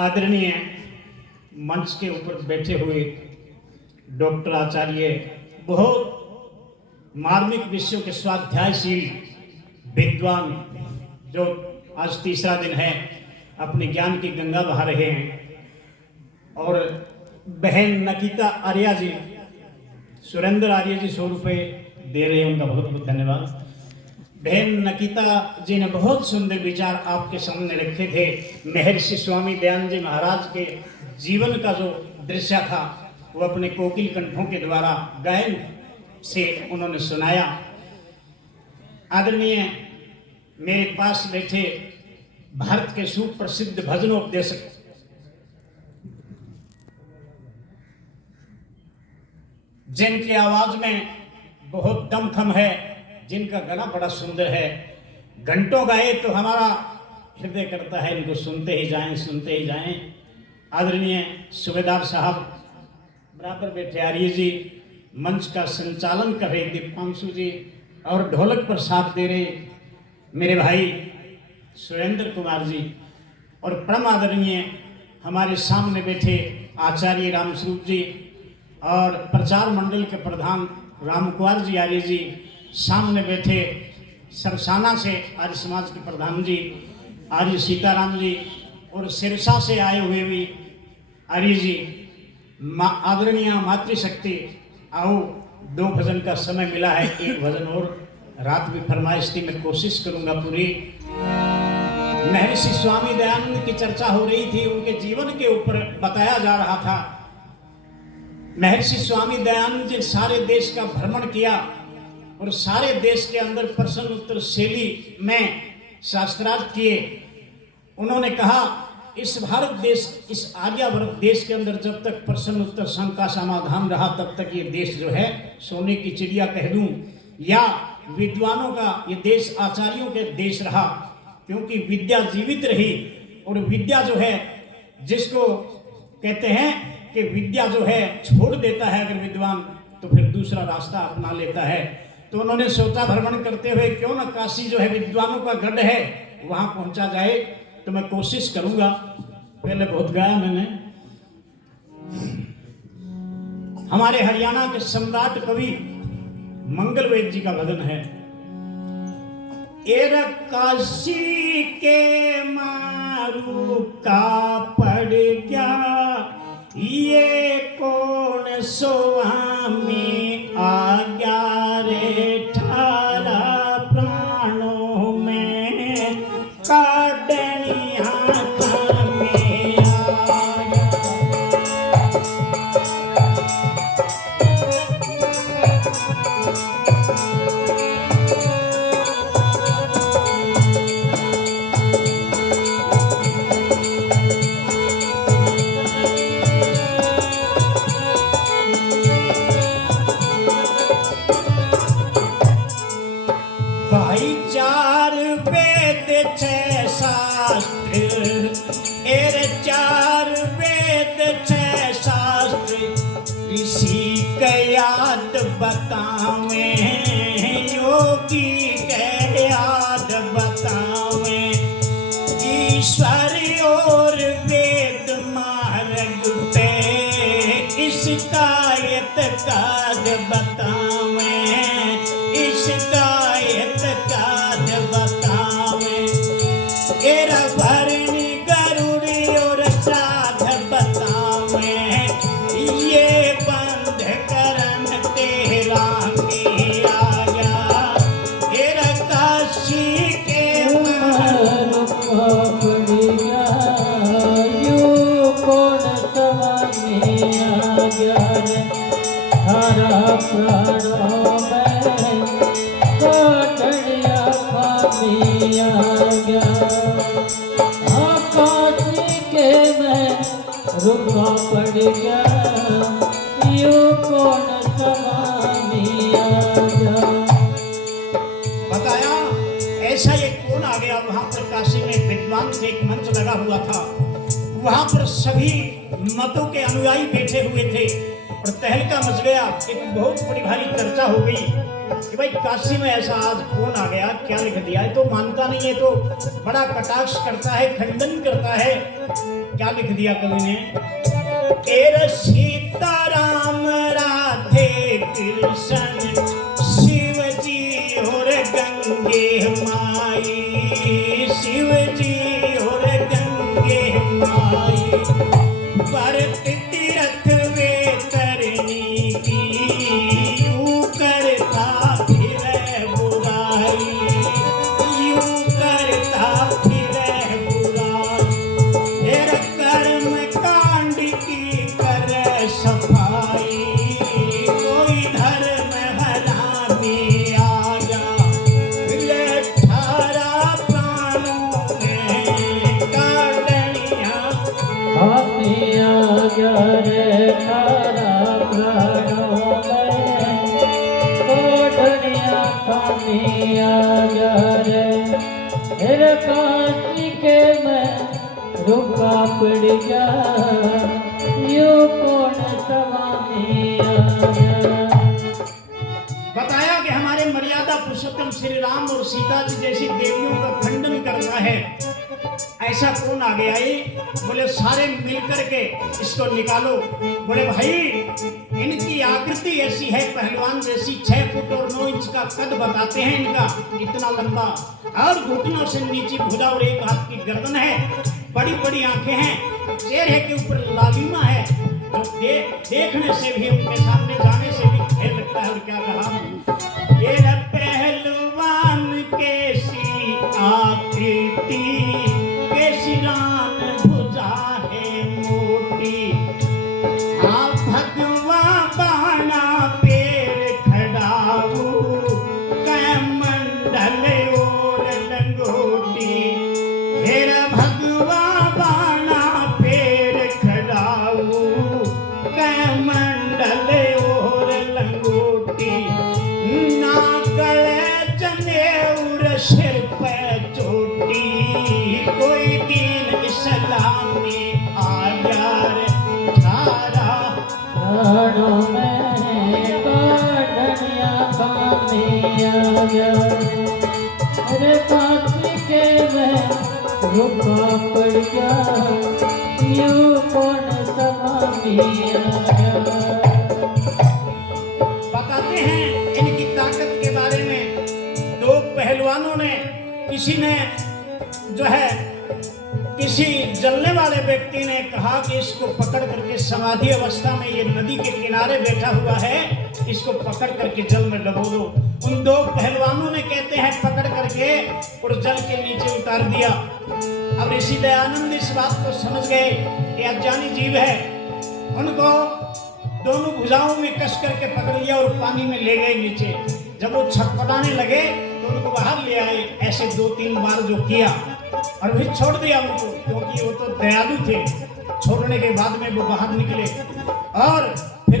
आदरणीय मंच के ऊपर बैठे हुए डॉक्टर आचार्य, बहुत मार्मिक विषयों के स्वाध्यायशील विद्वान, जो आज तीसरा दिन है अपने ज्ञान की गंगा बहा रहे हैं, और बहन नकिता आर्या जी, सुरेंद्र आर्य जी 100 रुपये दे रहे हैं, उनका बहुत बहुत धन्यवाद। बहन नकिता जी ने बहुत सुंदर विचार आपके सामने रखे थे। महर्षि स्वामी दयानंद जी महाराज के जीवन का जो दृश्य था वो अपने कोकिल कंठों के द्वारा गायन से उन्होंने सुनाया। आदरणीय मेरे पास बैठे भारत के सुप्रसिद्ध भजनोपदेशक जिनकी आवाज में बहुत दमखम है, जिनका गला बड़ा सुंदर है, घंटों गाए तो हमारा हृदय करता है इनको सुनते ही जाएं, सुनते ही जाएं। आदरणीय सूबेदार साहब बराबर बैठे आर्य जी, मंच का संचालन कर रहे दीपांशु जी, और ढोलक पर साथ दे रहे मेरे भाई सुरेंद्र कुमार जी, और परम आदरणीय हमारे सामने बैठे आचार्य रामस्वरूप जी, और प्रचार मंडल के प्रधान राम कुमार जी आर्य जी, सामने बैठे सरसाना से आर्य समाज के प्रधान जी आर्य सीताराम जी, और सिरसा से आए हुए भी आर्य जी। आदरणीय मातृशक्ति, आओ 2 भजन का समय मिला है, 1 भजन और रात भी फरमाइश थी, मैं कोशिश करूंगा पूरी। महर्षि स्वामी दयानंद की चर्चा हो रही थी, उनके जीवन के ऊपर बताया जा रहा था। महर्षि स्वामी दयानंद जी सारे देश का भ्रमण किया और सारे देश के अंदर प्रश्न उत्तर शैली में शास्त्रार्थ किए। उन्होंने कहा इस भारत देश, इस आर्यावर्त देश के अंदर जब तक प्रश्न उत्तर संघ का समाधान रहा तब तक ये देश जो है सोने की चिड़िया कह दूं, या विद्वानों का ये देश आचार्यों के देश रहा, क्योंकि विद्या जीवित रही। और विद्या जो है, जिसको कहते हैं कि विद्या जो है छोड़ देता है अगर विद्वान, तो फिर दूसरा रास्ता अपना लेता है। तो उन्होंने सोचा भ्रमण करते हुए क्यों न काशी जो है विद्वानों का गढ़ है, वहां पहुंचा जाए। तो मैं कोशिश करूंगा, पहले बहुत गाया मैंने। हमारे हरियाणा के सम्राट कवि मंगल वेद जी का भजन है। एर काशी के मारू का पड़ गया, ये कौन स्वामी आ गया रे, ठारा प्राणों में काटनी हाथ में आया। भाई 4 वेद 6 शास्त्र, एर 4 वेद 6 शास्त्र, ऋषि के याद बतावे, योगी के याद बतावे, ईश्वर और वेद मार्ग पे इसका यतकाद बतावे, इसका यतकाद बतावे। एरा भरणी गरुड़ी और साध बतावे, ये बंध करम तेरा की आया। एरा काशी के मारू पड़ गया, यूं कौन स्वामी आ गया रे, हरा प्राणों में काटड़िया पानी आ गया। काशी के मैं रुका पड़ गया, यूं कौन स्वामी आ गया। बताया ऐसा ये कौन आ गया। वहां पर काशी में विद्वान से एक मंच लगा हुआ था, वहां पर सभी मतों के अनुयायी बैठे हुए थे और तहलका मच गया। एक बहुत बड़ी भारी चर्चा हो गई कि भाई काशी में ऐसा आज कौन आ गया, क्या लिख दिया है, तो मानता नहीं है, तो बड़ा कटाक्ष करता है, खंडन करता है। क्या लिख दिया कवि ने, एरा सीताराम राधे कृष्ण शिव जी और गंगे माई, शिव जी और गंगे माई, पर तीरथ वे करनी की, यूं करता फिरे बुराई, यूं करता फिरे बुराई, तेरा कर्म कांड की कर सफाई, कोई धर्म हरामी आ जा, ले 18 प्राणों में काटनिया हमी आ गया रे 18 प्राणों में कोठनिया, हमी आ गया रे, मेरे काशी के मैं रुका पड़ गया, यूं कौन स्वामी आ गया। बताया कि हमारे मर्यादा पुरुषोत्तम श्री राम और सीता जी जैसी देवियों का खंडन करता है, ऐसा कौन आ गया ये? बोले सारे मिलकर के इसको निकालो। बोले भाई इनकी आकृति ऐसी है पहलवान जैसी, 6 फुट और 9 इंच का कद बताते हैं इनका, इतना लंबा, और घुटनों से नीचे भुजा और एक हाथ की गर्दन है, बड़ी बड़ी आंखें हैं, चेहरे के ऊपर लालिमा है, जो देखने से भी उनके सामने जाने से भी खेल लगता है। और क्या कहा, ये पहलवान कैसी आकृति, कैसी रान भुजा है मोटी, हाँ भगवा बाणा पेड़ खड़ाऊ, कमंडल और लंगोटी, हेरा भगवा बाणा पेड़ खड़ाऊ, कमंडल और लंगोटी, नागल जनेऊर सिर पे चोटी, कोई दीन इस्लामी आ गया रे 18 प्राणों में कोठनिया, हमी आ गया, मेरे काशी के मैं रुका पड़ गया, यूं कौन स्वामी आ गया। बताते हैं इनकी ताकत के बारे में। 2 पहलवानों ने, किसी ने जो है, किसी जलने वाले व्यक्ति ने कहा कि इसको पकड़ करके समाधि अवस्था में, ये नदी के किनारे बैठा हुआ है, इसको पकड़ करके जल में डबो दो। उन 2 पहलवानों ने कहते हैं पकड़ करके और जल के नीचे उतार दिया। अब ऋषि दयानंद इस बात को समझ गए कि अज्ञानी जीव है, उनको दोनों भुजाओं में कस करके पकड़ लिया और पानी में ले गए नीचे। जब वो छटपटाने लगे तो उनको बाहर ले आए, ऐसे 2-3 बार जो किया, और फिर छोड़ दिया उनको, क्योंकि वो तो दयालु थे। छोड़ने के बाद में वो बाहर निकले और फिर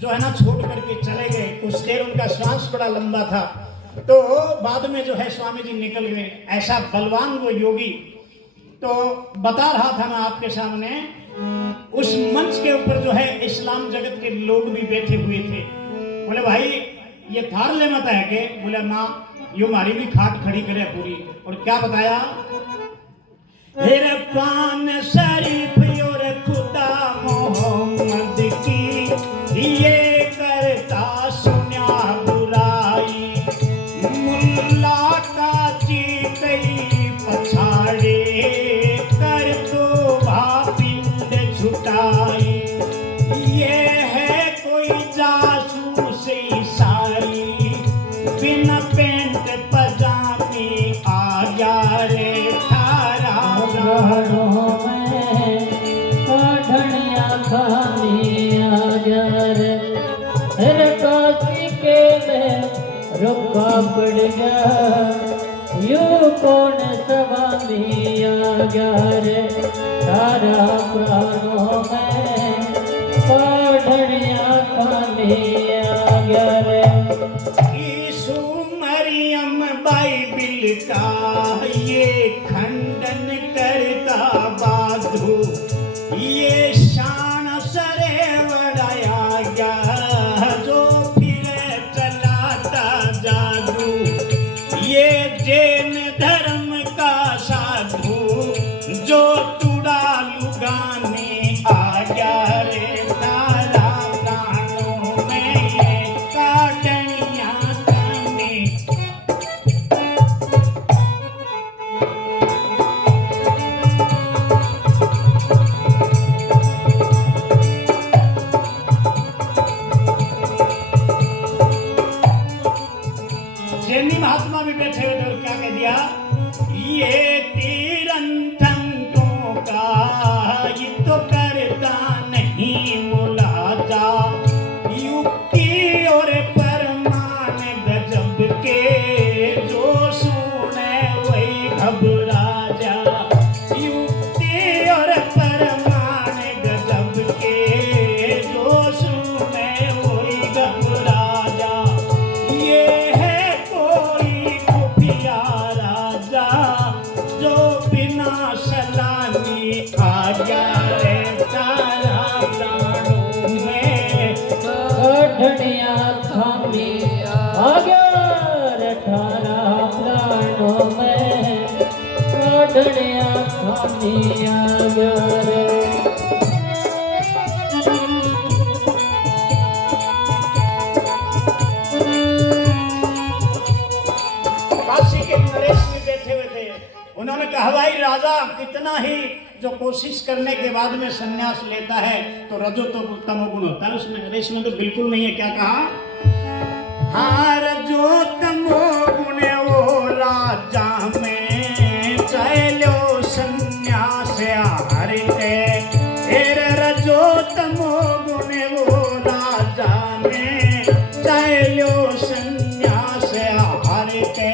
जो है ना छोड़ करके चले गए। कुछ देर उनका श्वास बड़ा लंबा था, तो बाद में जो है स्वामी जी निकल गए। ऐसा बलवान वो योगी। तो बता रहा था मैं आपके सामने, उस मंच के ऊपर जो है इस्लाम जगत के लोग भी बैठे हुए थे। बोले भाई ये थार ले मत है के? बोले माँ यो हमारी भी खाट खड़ी करे पूरी। और क्या बताया, हेरे पान शरीफ और खुदा मोहम्मद की, ये करता सुन्या बुराई, मुल्ला का जी कई पछाड़े, कर तो भापिंड छुटाई, ये है कोई जासूस ईसाई, बिना पेंट पजामे आ गया रे 18 प्राणों में कोठनिया, हमी आ गया रे, मेरे काशी के मैं रुका पड़ गया, यूं कौन स्वामी आ गया रे, 18 प्राणों में कोठनिया, हमी आ गया रे। यीशु मरियम बाइबिल का ये खंडन करता बाधू, ये शान सरे बढ़ाया गया, जो फिर चलाता सलामी आ गया रे तारा प्राणों में काढ़निया खामी आ गया रे तारा प्राणों में काढ़निया खामी आ गया रे। काशी के नरेश में बैठे हुए थे, उन्होंने कहा भाई राजा कितना ही जो कोशिश करने के बाद में संन्यास लेता है तो रजो तो तमोगुण होता है उसमें, नरेश में तो बिल्कुल नहीं है। क्या कहा? हाँ रजो तमोगुण वो राजा में चलो संन्यास हारते, फिर रजो तमोगुण वो राजा में चलो संन्यास हारते,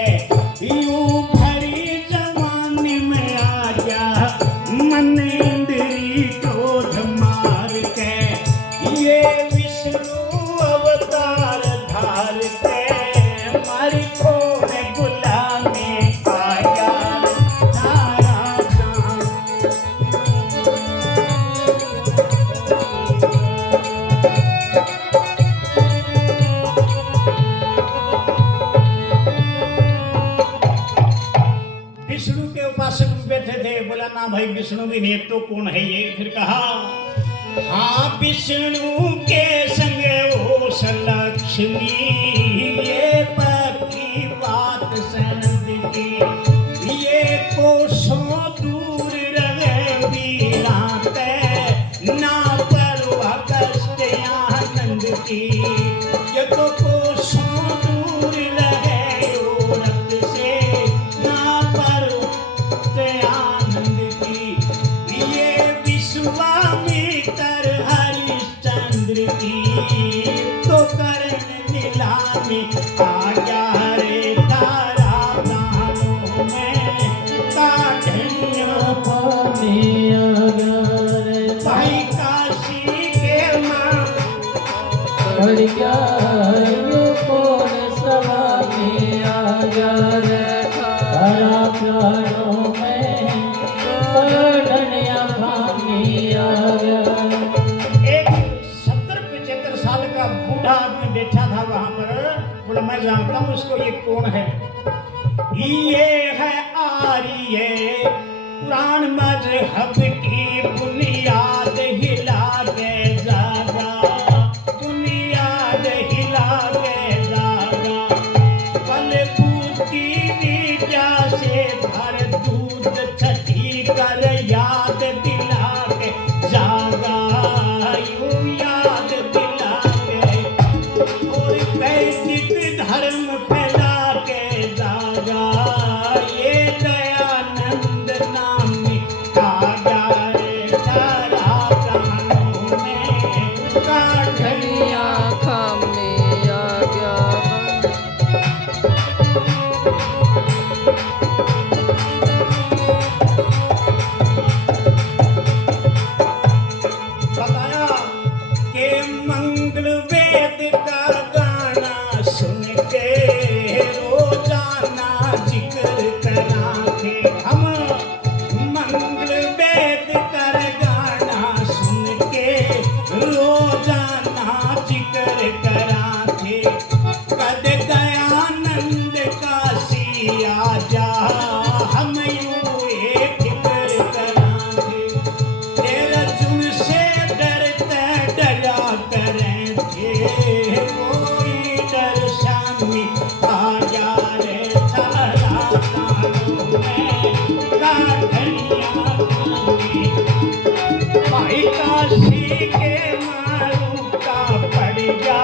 यूं भरी जवानी में आ गया मन इंद्री क्रोध मार के, ये विष्णु अवतार धार के मारी खोने गुलामी आ गया तारा चांद। विष्णु के उपासक भी बैठे थे, बोला ना भाई विष्णु भी नहीं तो कौन है ये? फिर कहा हाँ विष्णु के संग वो लक्ष्मी, ये पक्की बात सनद की, ये कोसों दूर रहे वीराते, ना परवा कष्ट आनंद की, ये तो कोसों दूर रहे औरत से, ना परवा आनंद की, ये विश्वामित्र हरिश्चंद्र की, तो कर्ण नीलामी आ गया रे तारा प्राणों में काढ़निया खामी आ गया रे। भाई काशी के माँ बढ़ गया यूं कौन सलामी आ गया रे तारा प्राणों में काढ़निया खामी आ गया। एक 70-75 साल का बूढ़ा आदमी बैठा था वहां पर, बोला मैं जानता हूँ इसको, ये कौन है? ये है आर्य पुराण मजहब की बुनियाद हिला के जागा, बुनियाद हिला के जागा, बलबूती विद्या से भर दूध छठी कर याद दिला के जागा, यूं याद दिला के, और वैदिक धर्म फैला के जागा, ये दयानंद नामी आ गया रे तारा प्राणों में काढ़निया खामी आ गया। बताया कि मंगल वेद का गाना सुन के रोजाना जिक्र करा थे हम, मंगल वेद कर गाना सुन के रोजाना जिक्र करा थे, कद दयानंद काशी आजा हम यूं ये फिक्र करा थे, तेरा जुन से डरते डरा करें थे, कोई डर शामी आ जा रे तारा प्राणों में काढ़निया खामी, भाई काशी के मारू का पड़ गया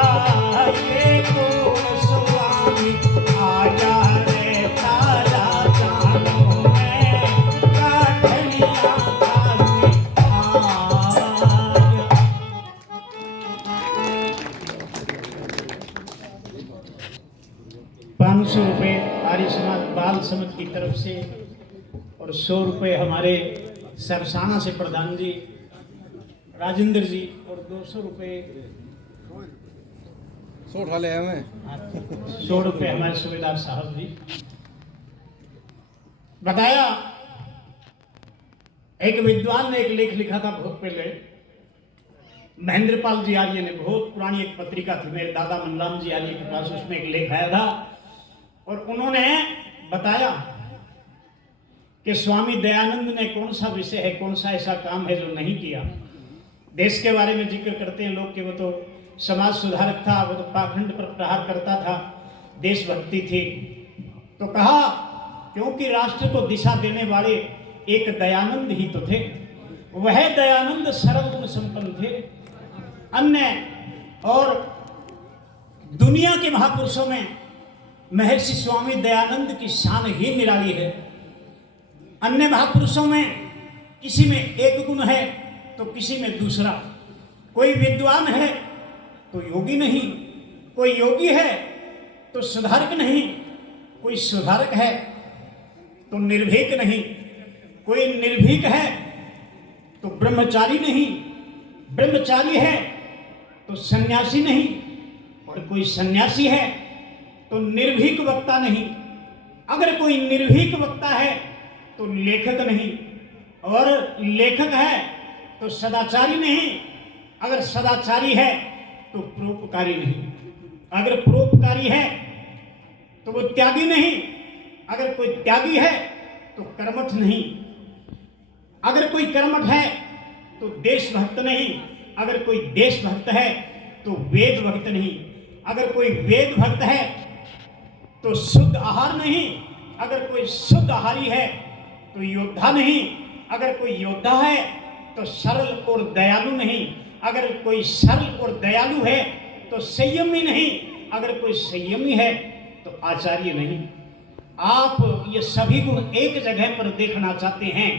ये कौन स्वामी आ जा रे तारा प्राणों में काढ़निया खामी आ गया। 500 रुपये आर्य समाज बाल समिति की तरफ से और 100 रुपये हमारे सरसाना से प्रधान जी राजेंद्र जी और 200 रुपये 100 उठा ले हमें 100 रुपये हमारे सूबेदार साहब जी। बताया एक विद्वान ने एक लेख लिखा था बहुत पहले, महेंद्रपाल जी आर्य ने, बहुत पुरानी एक पत्रिका थी, मेरे दादा मनराम जी आर्य के पास उसमें एक लेख आया था और उन्होंने बताया कि स्वामी दयानंद ने कौन सा विषय है, कौन सा ऐसा काम है जो नहीं किया। देश के बारे में जिक्र करते हैं लोग कि वो तो समाज सुधारक था, वो तो पाखंड पर प्रहार करता था, देशभक्ति थी। तो कहा क्योंकि राष्ट्र को दिशा देने वाले एक दयानंद ही तो थे, वह दयानंद सर्व गुण संपन्न थे। अन्य और दुनिया के महापुरुषों में महर्षि स्वामी दयानंद की शान ही निराली है। अन्य महापुरुषों में किसी में एक गुण है तो किसी में दूसरा। कोई विद्वान है तो योगी नहीं, कोई योगी है तो सुधारक नहीं, कोई सुधारक है तो निर्भीक नहीं, कोई निर्भीक है तो ब्रह्मचारी नहीं, ब्रह्मचारी है तो सन्यासी नहीं, और कोई सन्यासी है तो निर्भीक वक्ता नहीं। अगर कोई निर्भीक वक्ता है तो लेखक नहीं, और लेखक है तो सदाचारी नहीं, अगर सदाचारी है तो परोपकारी नहीं, अगर परोपकारी है तो वो त्यागी नहीं, अगर कोई त्यागी है तो कर्मठ नहीं, अगर कोई कर्मठ है तो देशभक्त नहीं, अगर कोई देशभक्त है तो वेद भक्त नहीं, अगर कोई वेद भक्त है तो शुद्ध आहार नहीं, अगर कोई शुद्ध आहारी है तो योद्धा नहीं, अगर कोई योद्धा है तो सरल और दयालु नहीं, अगर कोई सरल और दयालु है तो संयमी नहीं, अगर कोई संयमी है तो आचार्य नहीं। आप ये सभी गुण एक जगह पर देखना चाहते हैं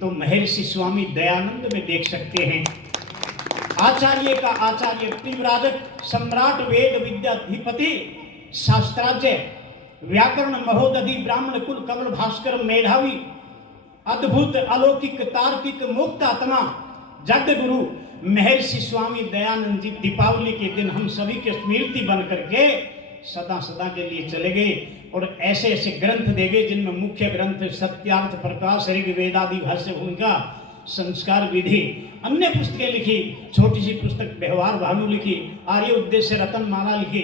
तो महर्षि स्वामी दयानंद में देख सकते हैं। आचार्य का आचार्य, त्रिविराजक, सम्राट, वेद विद्याधिपति, शास्त्राज्य, व्याकरण महोदधि, ब्राह्मण कुल, कमल भास्कर, मेधावी, अद्भुत अलौकिक तार्किक मुक्त आत्मा, जग गुरु महर्षि स्वामी दयानंद जी दीपावली के दिन हम सभी के स्मृति बन करके सदा सदा के लिए चले गए और ऐसे ऐसे ग्रंथ दे गए जिनमें मुख्य ग्रंथ सत्यार्थ प्रकाश, ऋग्वेद आदि भाष्य, भूमिका, संस्कार विधि, अन्य पुस्तकें लिखी, छोटी सी पुस्तक व्यवहार भानु लिखी, आर्य उद्देश्य रतनमाला लिखी,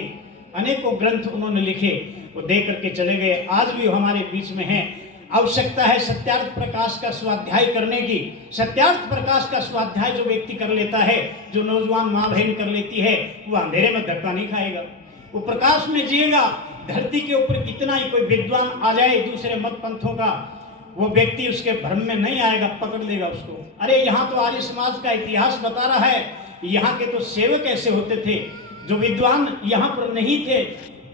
अनेकों ग्रंथ उन्होंने लिखे, वो दे करके चले गए। आज भी हमारे बीच में है। आवश्यकता है सत्यार्थ प्रकाश का स्वाध्याय करने की। सत्यार्थ प्रकाश का स्वाध्याय जो व्यक्ति कर लेता है, जो नौजवान माँ बहन कर लेती है, वो अंधेरे में धक्का नहीं खाएगा, वो प्रकाश में जिएगा। धरती के ऊपर इतना ही कोई विद्वान आ जाए दूसरे मत पंथों का, वो व्यक्ति उसके भ्रम में नहीं आएगा, पकड़ लेगा उसको। अरे यहाँ तो आर्य समाज का इतिहास बता रहा है, यहाँ के तो सेवक ऐसे होते थे, जो विद्वान यहाँ पर नहीं थे,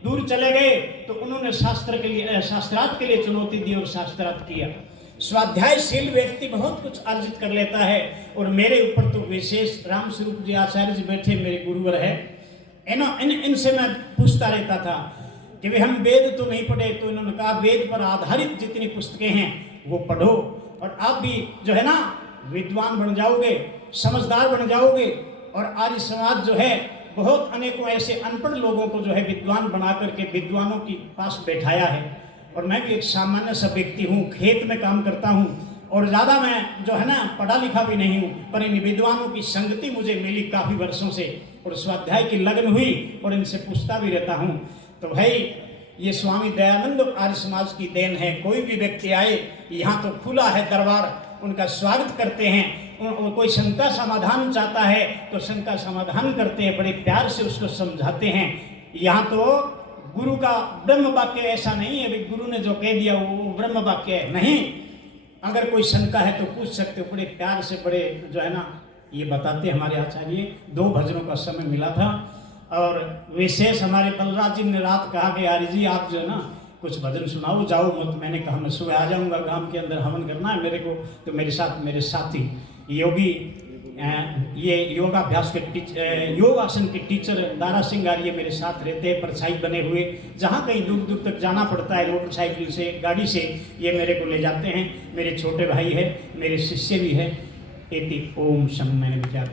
दूर चले गए तो उन्होंने शास्त्र के लिए, शास्त्रार्थ के लिए चुनौती दी और शास्त्रार्थ किया। स्वाध्यायशील व्यक्ति बहुत कुछ अर्जित कर लेता है। और मेरे ऊपर तो विशेष राम स्वरूप जी आचार्य जी बैठे, मेरे गुरुवर है, इनसे मैं पूछता रहता था कि वे हम वेद तो नहीं पढ़े, तो इन्होंने कहा वेद पर आधारित जितनी पुस्तकें हैं वो पढ़ो और आप भी जो है ना विद्वान बन जाओगे, समझदार बन जाओगे। और आर्य समाज जो है बहुत अनेकों ऐसे अनपढ़ लोगों को जो है विद्वान बना करके विद्वानों के पास बैठाया है। और मैं भी एक सामान्य सा व्यक्ति हूँ, खेत में काम करता हूँ और ज़्यादा मैं जो है ना पढ़ा लिखा भी नहीं हूँ, पर इन विद्वानों की संगति मुझे मिली काफ़ी वर्षों से और स्वाध्याय की लगन हुई और इनसे पूछता भी रहता हूँ। तो भाई ये स्वामी दयानंद आर्य समाज की देन है। कोई भी व्यक्ति आए, यहाँ तो खुला है दरबार, उनका स्वागत करते हैं। कोई शंका समाधान चाहता है तो शंका समाधान करते हैं, बड़े प्यार से उसको समझाते हैं। यहाँ तो गुरु का ब्रह्म वाक्य ऐसा नहीं है कि गुरु ने जो कह दिया वो ब्रह्म वाक्य है, नहीं। अगर कोई शंका है तो पूछ सकते हो, बड़े प्यार से, बड़े जो है ना ये बताते हमारे आचार्य। 2 भजनों का समय मिला था और विशेष हमारे बलराज जी ने रात कहा कि आर्य जी आप जो है ना कुछ भजन सुनाओ, जाओ मत। मैंने कहा मैं सुबह आ जाऊंगा, गांव के अंदर हवन करना है मेरे को। तो मेरे साथ मेरे साथी योगी, ये योगाभ्यास के योगासन के टीचर दारा सिंह आर्य मेरे साथ रहते हैं, परछाई बने हुए। जहाँ कहीं दूर दूर तक जाना पड़ता है मोटरसाइकिल से, गाड़ी से, ये मेरे को ले जाते हैं। मेरे छोटे भाई है, मेरे शिष्य भी है। इति ओम शम मैंने विचार